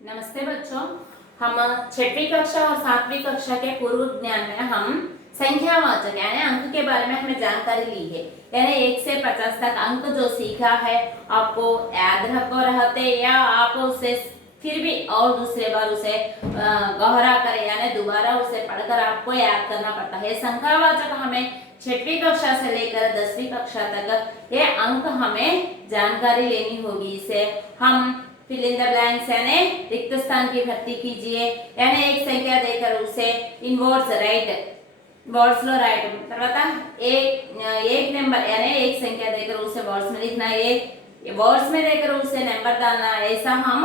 नमस्ते बच्चों। हम छठी कक्षा और सातवीं कक्षा के पूर्व ज्ञान में हम संख्यावाचक यानी अंक के बारे में हमें जानकारी ली है। यानी 1 से 50 तक अंक जो सीखा है आपको याद रहते या आप उसे फिर भी और दूसरे बार उसे गहरा करें यानी दोबारा उसे पढ़कर आपको याद करना पड़ता है। संख्यावाचक हमें छठी कक्षा से लेकर 10वीं कक्षा तक ये अंक हमें जानकारी लेनी होगी। इसे हम फिल इन द ब्लैंक्स यानी रिक्त स्थान की भर्ती कीजिए। यानी एक संख्या देकर उसे इन वर्ड्स राइट वर्ड्स लो राइट తర్వాత एक नंबर यानी एक संख्या देकर उसे वर्ड्स में लिखना है। वर्ड्स में देकर उसे नंबर डालना। ऐसा हम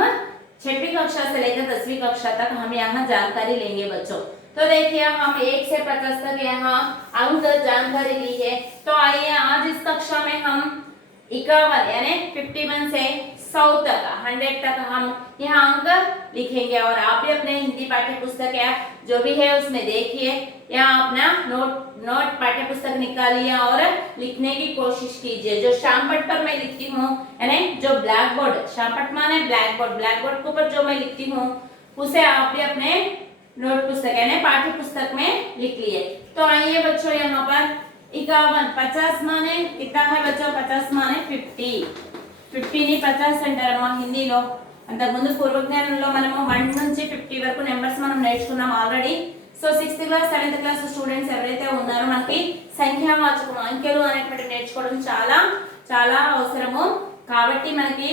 छठी कक्षा से लेकर 10वीं कक्षा तक हम यहाँ जानकारी लेंगे बच्चों। तो देखिए हम 1 से 50 तक यहाँ अंक जानकारी ली है। तो आइए आज इस कक्षा में हम 51 यानी 51 से 100 तक 100 तक हम यहाँ अंक लिखेंगे। और आप भी अपने हिंदी पाठ्य पुस्तक या जो भी है उसमें देखिए, यहाँ अपना नोट पाठ्य पुस्तक निकालिए और लिखने की कोशिश कीजिए। जो शामपट पर मैं लिखती हूँ यानी जो ब्लैक बोर्ड, शामपट माने ब्लैक बोर्ड, ब्लैक बोर्ड के ऊपर जो मैं लिखती हूँ उसे आप भी अपने नोट पुस्तक यानी पाठ्य पुस्तक में लिख लिए। तो आइए बच्चों यहाँ पर 51 50 माने कितना है बच्चों? 50 माने 50 ని 50 అంటారమ్మా హిందీలో। అంతకుముందు పూర్వ జ్ఞానంలో మనము 1 నుంచి 50 వరకు నెంబర్స్ మనం నేర్చుకున్నాం already. So 6th class 7th class students ఎవరైతే ఉన్నారో మనకి సంఖ్యావాచకం అంకెలు అనేటువంటి నేర్చుకోవడం చాలా చాలా అవసరము। కాబట్టి మనకి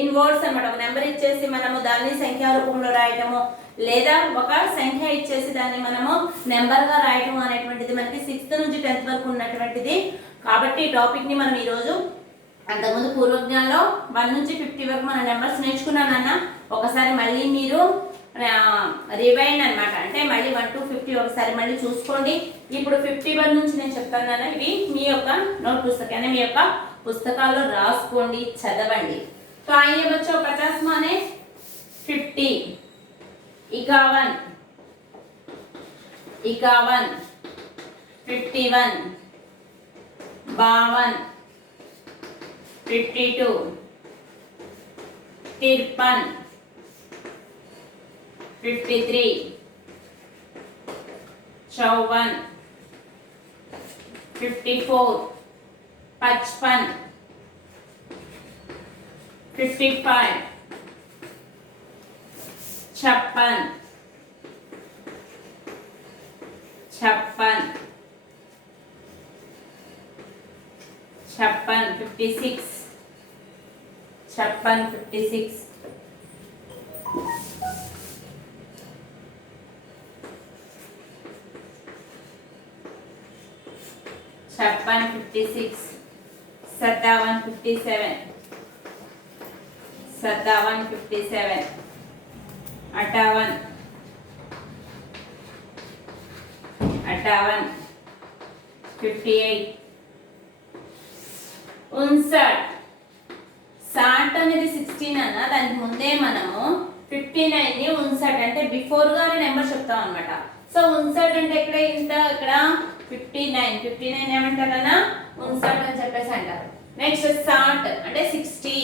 ఇన్ వర్డ్స్ అన్నమాట, ఒక నెంబర్ ఇచ్చేసి మనము దాన్ని సంఖ్యా రూపంలో రాయటము లేదా ఒక సంఖ్య ఇచ్చేసి దాన్ని మనము నెంబర్ గా రాయటం అనేటువంటిది మనకి 6th నుంచి 10th వరకు ఉన్నటువంటిది। కాబట్టి ఈ టాపిక్ ని మనం ఈ రోజు అంతకుముందు పూర్వజ్ఞానంలో 1 నుంచి 50 వరకు మన నెంబర్స్ నేర్చుకున్నానన్న ఒకసారి మళ్ళీ మీరు రివైండ్ అన్నమాట, అంటే మళ్ళీ 1 to 50 ఒకసారి మళ్ళీ చూసుకోండి। ఇప్పుడు 51 నుంచి నేను చెప్తాను, ఇవి మీ యొక్క నోట్ పుస్తకాన్ని మీ యొక్క పుస్తకాల్లో రాసుకోండి, చదవండి। तो आइए बच्चों 50 माने 50, 51 51 51 52 52 53 53 54 54 55 55 56 56 56 56 56 56 56 57 57 57 57 58 58 58 59 60 అనేది 16 అన్న, దానికి ముందే మనము 59 ని 59 అంటే బిఫోర్ గానే నెంబర్ చెప్తాం అన్నమాట। సో 59 అంటే ఇక్కడ ఇంత ఇక్కడ 59 ఏమంటారన్నా 59 అని చెప్పేసి అంటారు। నెక్స్ట్ 60 అంటే 60,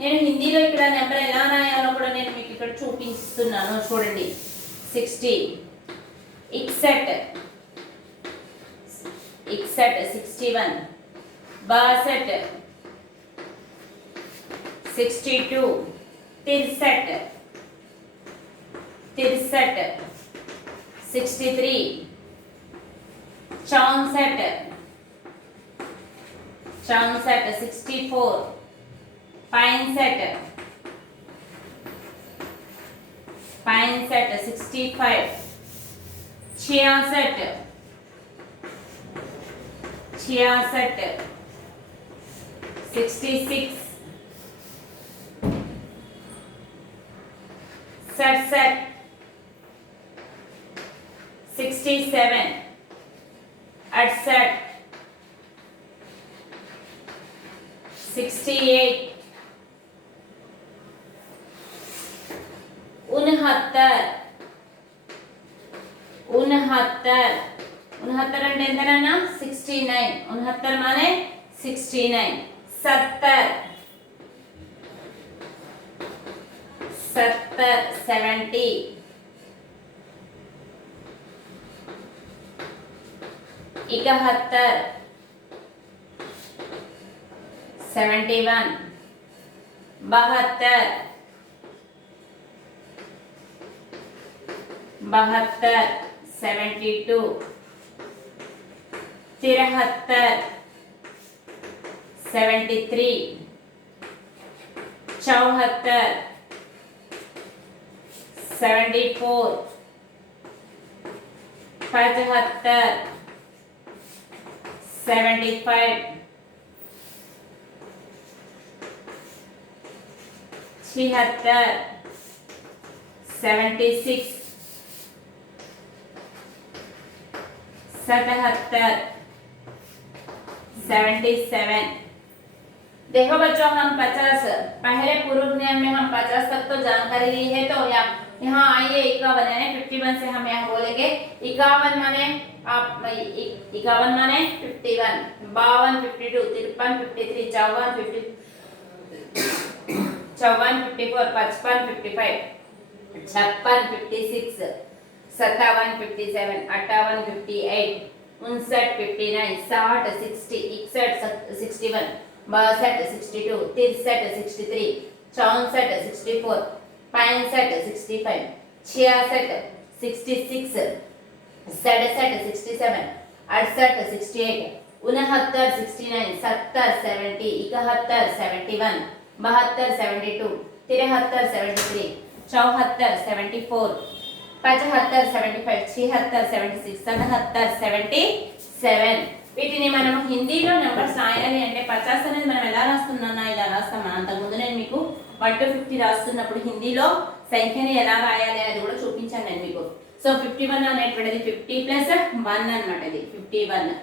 నేను హిందీలో ఇక్కడ నెంబర్ ఎలా రాయాలో కూడా నేను మీకు ఇక్కడ చూపిస్తున్నాను చూడండి। 60 61 61 62 62 63 63 63 64 64 64 65 65 65 66 66 66 67 67 68 68 69 అంటే ఎంతనన్నా 69 69 माने 69 70 70 71 71 72 72 73 73 74 74 75 75 76 76 77 77। देखो बच्चों हम 50 पहले पूर्व ज्ञान में हम 50 तक तो जानकारी ली है, तो यहाँ आइए 51 यानी 51 से हम यहाँ बोलेंगे 51 माने आप 51 माने 51 52 52 53 53 54 54 54 55 55 56 56 57 57 58 58 59 59 60 60 61 61 62 62 63 63 64 64 65 65 66 66 67 67 68 68 69 69 70 70 71 71 72 72 73 73 74 74 75 75 76 76 77 77। వీటిని మనం హిందీలో నెంబర్స్ రాయాలి అంటే 50 అనేది మనం ఎలా రాస్తున్నానా ఇలా రాస్తాం. అంతకుముందు నేను మీకు 1 to 50 రాస్తున్నప్పుడు హిందీలో సంఖ్యని ఎలా రాయాలి అనేది కూడా చూపించాను నేను మీకు. సో 51 అనేటువంటిది 50 ప్లస్ 1 అన్నమాట, ఇది 51.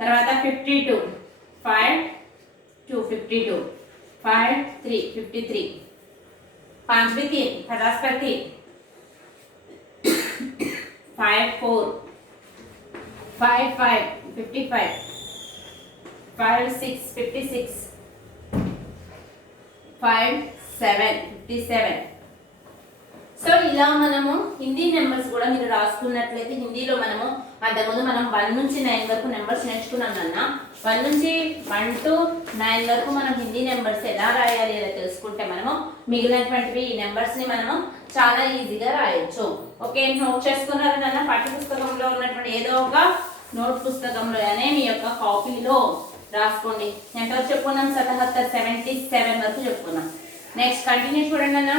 తర్వాత 52 5 2 52 5 3 53 5 भी 3 50 पर 3 5 4 5 5 55 5 6 56 5 7 57। సో ఇలా మనము హిందీ నెంబర్స్ కూడా మీరు రాసుకున్నట్లయితే హిందీలో మనము అంతకుముందు మనం 1 నుంచి 9 వరకు నెంబర్స్ నేర్చుకున్నాం అన్న. 1 నుంచి 1 to 9 వరకు మనం హిందీ నెంబర్స్ ఎలా రాయాలి అని తెలుసుకుంటే మనము మిగిలినటువంటివి ఈ నెంబర్స్ ని మనము చాలా ఈజీగా రాయొచ్చు. ఓకే, నోట్ చేసుకున్నారు కన్నా పాఠ్య పుస్తకంలో ఉన్నటువంటి ఏదో ఒక నోట్ పుస్తకంలో అనే మీ యొక్క కాపీలో రాసుకోండి. ఎంతవరకు చెప్పుకున్నాం? 77 77 వరకు చెప్పుకున్నాం. నెక్స్ట్ కంటిన్యూ చూడండి అన్న.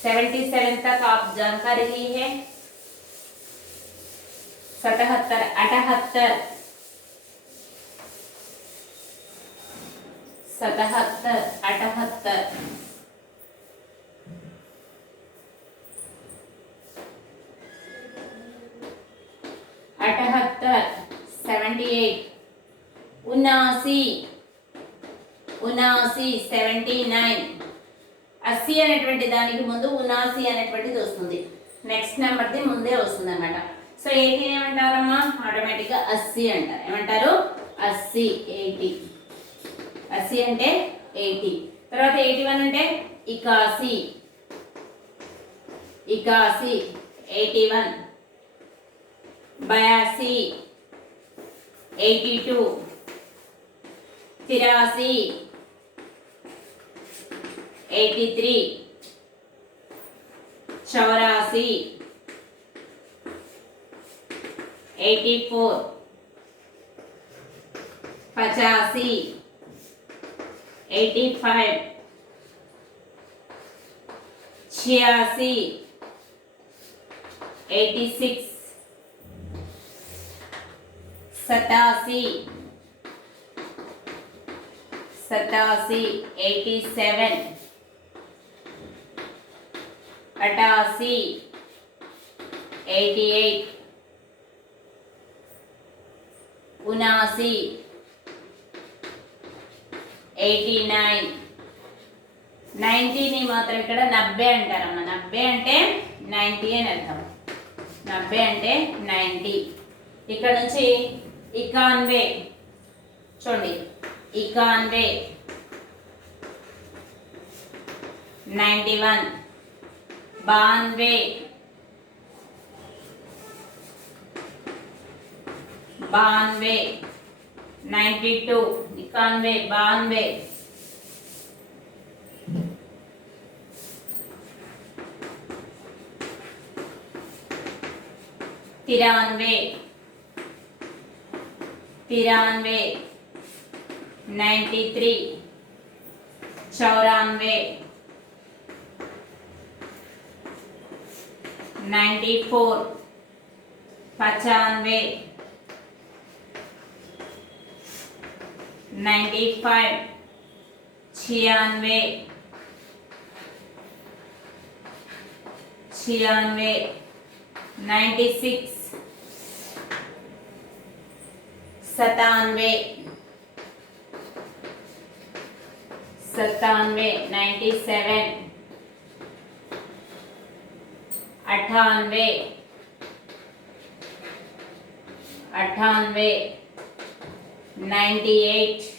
77 तक आप जानकारी ली है. 77 78 77 78 78 78 79 79 79 80 అనేటువంటి దానికి ముందు 79 అనేటువంటిది వస్తుంది. నెక్స్ట్ నెంబర్ ది ముందే వస్తుంది అన్నమాట. సో 80 ఏమంటారమ్మా? ఆటోమేటిక్ గా 80 అంటారు. ఏమంటారు? 80 80 80 అంటే 80. తర్వాత 81 అంటే 81 81 81 82 82 83 83 84 84 85 85 86 86 87 87 87 88 88 79 89 90 ని మాత్రం ఇక్కడ 90 అంటారమ్మా. 90 అంటే 90 అని అర్థం. 90 అంటే 90. ఇక్కడ నుంచి 91 చూడండి, 91 91 92 92 92 91 92 93 93 93 94 94 95 95 96 96 96 97 97 97 98 98 98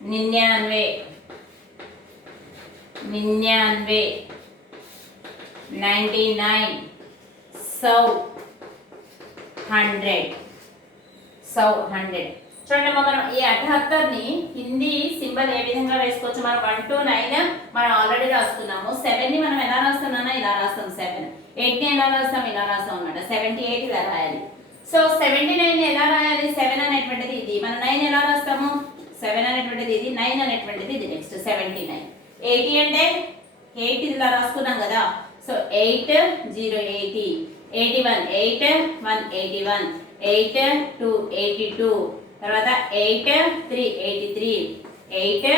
99 99 99 100 100 100 చూడండి మనం ఈ 78 ని హిందీ సింబల్ ఏ విధంగా వేసుకోవచ్చు మనం 1 to 9 మనం ఆల్రెడీ రాసుకున్నాము 7 ని మనం ఎలా రాస్తున్నామా ఇలా రాస్తాం 7 8 ని ఎలా రాస్తాం ఇలా రాస్తాం అన్నమాట 78 ఇలా రాయాలి సో 79 ని ఎలా రాయాలి 7 అనేటువంటిది ఇది మనం 9 ఎలా రాస్తాము 7 అనేటువంటిది ఇది 9 అనేటువంటిది ఇది నెక్స్ట్ 79 80 అంటే 8 ఇలా రాసుకున్నాం కదా సో 8 0 80 81 8 1 81 8 2 82 తర్వాత 8 3 83 8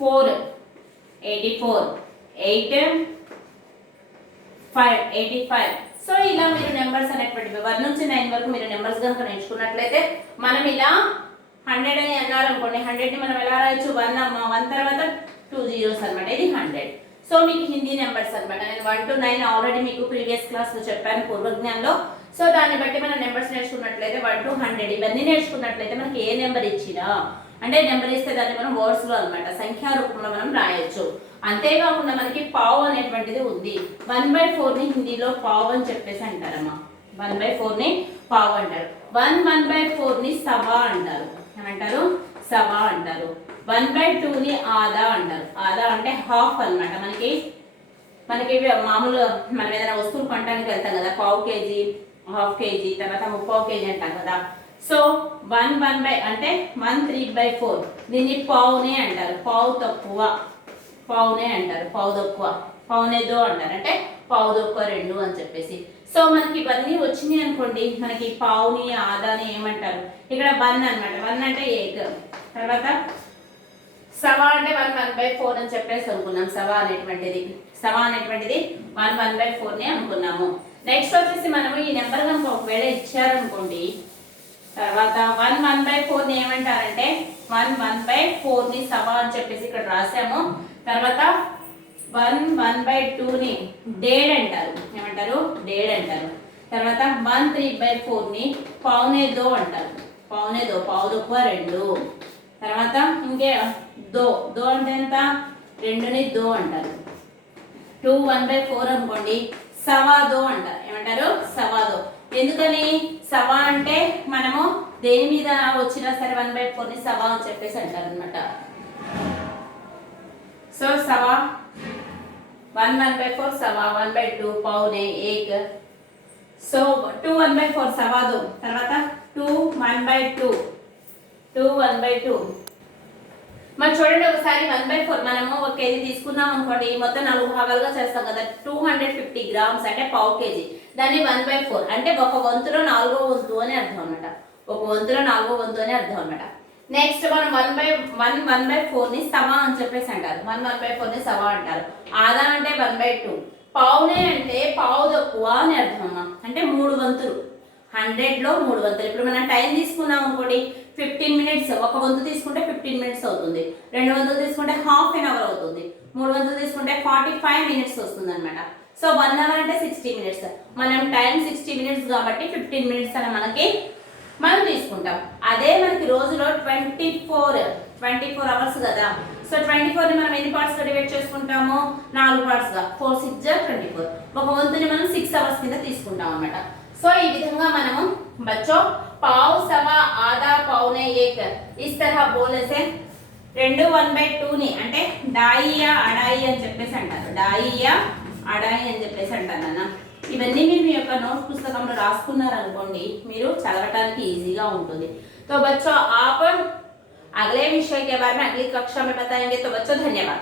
4 84 8 5 85 సో ఇలా మీరు నెంబర్స్ అనేటువంటివి 1 నుంచి 9 వరకు మీరు నెంబర్స్ కనుక నేర్చుకున్నట్లయితే మనం ఇలా 100 అని అన్నారు అనుకోండి 100 ని మనం ఎలా రాయొచ్చు 1 అమ్మ 1 తర్వాత 2 zeros అన్నమాట ఇది 100 సో మీకు హిందీ నెంబర్స్ అన్నమాట నేను 1 to 9 ఆల్రెడీ మీకు ప్రీవియస్ క్లాస్ లో చెప్పాను పూర్వజ్ఞానంలో సో దాన్ని బట్టి మనం నెంబర్స్ నేర్చుకున్నట్లయితే 1 to 100 ఇవన్నీ నేర్చుకున్నట్లయితే మనకి ఏ నెంబర్ ఇచ్చినా అంటే నెంబర్ ఇస్తే దాన్ని మనం వర్డ్స్ లో అన్నమాట సంఖ్యా రూపంలో మనం రాయొచ్చు అంతేకాకుండా మనకి పావు అనేటువంటిది ఉంది 1/4 ని హిందీలో పావు అని చెప్పేసి అంటారమ్మా 1/4 ని పావు అంటారు 1/4 ని సవా అంటారు ఏమంటారు సవా అంటారు 1/2 ని ఆదా అంటారు ఆదా అంటే హాఫ్ అన్నమాట మనకి మామూలు మనం ఏదైనా వస్తువులు కొనడానికి వెళ్తాం కదా పావు కేజీ హాఫ్ కేజీ తర్వాత ముప్పావు కేజీ అంటాం కదా సో 1 అంటే 1/3/4 దీన్ని పావునే అంటారు పావు తక్కువ పావునే అంటారు పావు తక్కువ పావునేదో అంటారు అంటే పావు తక్కువ 2 అని చెప్పేసి సో మనకి ఇవన్నీ వచ్చినాయి అనుకోండి మనకి పావుని ఆదాని ఏమంటారు ఇక్కడ 1 అన్నమాట 1 అంటే 8 తర్వాత సవా అంటే 1/4 అని చెప్పేసి అనుకున్నాం సవా అనేటువంటిది 1/4 ని అనుకున్నాము నెక్స్ట్ వచ్చేసి మనము ఈ నెంబర్ కనుక ఒకవేళ ఇచ్చారనుకోండి తర్వాత 1/4 ని ఏమంటారంటే 1/4 ని సవా అని చెప్పేసి ఇక్కడ రాసాము తర్వాత 1/2 ని డేడ్ అంటారు ఏమంటారు డేడ్ అంటారు తర్వాత 1/3/4 ని పావునేదో అంటారు పావునేదో పావు తక్కువ 2 తర్వాత ఇంకే దో అంటే ఎంత 2 ని దో అంటారు 2 1/4 అనుకోండి సవాదో అంటారు ఏమంటారు సవాదో ఎందుకని సవా అంటే మనము దేని మీద వచ్చినా సరే 1/4 ని సవా అని చెప్పేసి అంటారు అనమాట సో సవా 1/4 సవా 1/2 పావునే 1 సో 2 1/4 సవాదో తర్వాత 2 1/2 మరి చూడండి ఒకసారి 1/4 మనము ఒక కేజీ తీసుకున్నాం అనుకోండి మొత్తం 4 భాగాలుగా చేస్తాం కదా 250 grams అంటే పావు కేజీ దాన్ని 1/4 అంటే ఒక వంతులో 4వ వంతు అని అర్థం అన్నమాట ఒక వంతులో 4వ వంతు అని అర్థం అన్నమాట నెక్స్ట్ మనం 1/4 ని సవా అని చెప్పేసి అంటారు 1/4 ని సవా అంటారు ఆదా అంటే 1/2 పావునే అంటే పావు తక్కువ అని అర్థం అమ్మా అంటే 3 వంతులు 100 లో 3 వంతులు ఇప్పుడు మనం టైం తీసుకున్నాం అనుకోండి 15 minutes ఒక వంతు తీసుకుంటే 15 minutes అవుతుంది 2 వంతులు తీసుకుంటే హాఫ్ అన్ అవర్ అవుతుంది 3 వంతులు తీసుకుంటే 45 minutes వస్తుంది అనమాట సో 1 hour అంటే 60 minutes మనం టైం 60 minutes కాబట్టి 15 minutes అని మనం తీసుకుంటాం అదే మనకి రోజులో 24 hours కదా సో 24 ని మనం ఎన్ని పార్ట్స్ గా డివైడ్ చేసుకుంటాము 4 పార్ట్స్ గా 4 6 जा 24 ఒక వంతుని మనం 6 అవర్స్ కింద తీసుకుంటాం అన్నమాట సో ఈ విధంగా మనము बच्चों पाव सवा आधा पौने एक इस तरह बोले से 2 ని అంటే డాయి యా అడాయి అని చెప్పేసి అంటారు డాయి యా అడాయి అని చెప్పేసి అంటారు అన్న ఇవన్నీ మీరు మీ యొక్క నోట్ పుస్తకంలో రాసుకున్నారు అనుకోండి మీరు చదవడానికి ఈజీగా ఉంటుంది तो बच्चों आप अगले विषय के बारे में अगली कक्षा में बताएंगे तो बच्चों धन्यवाद।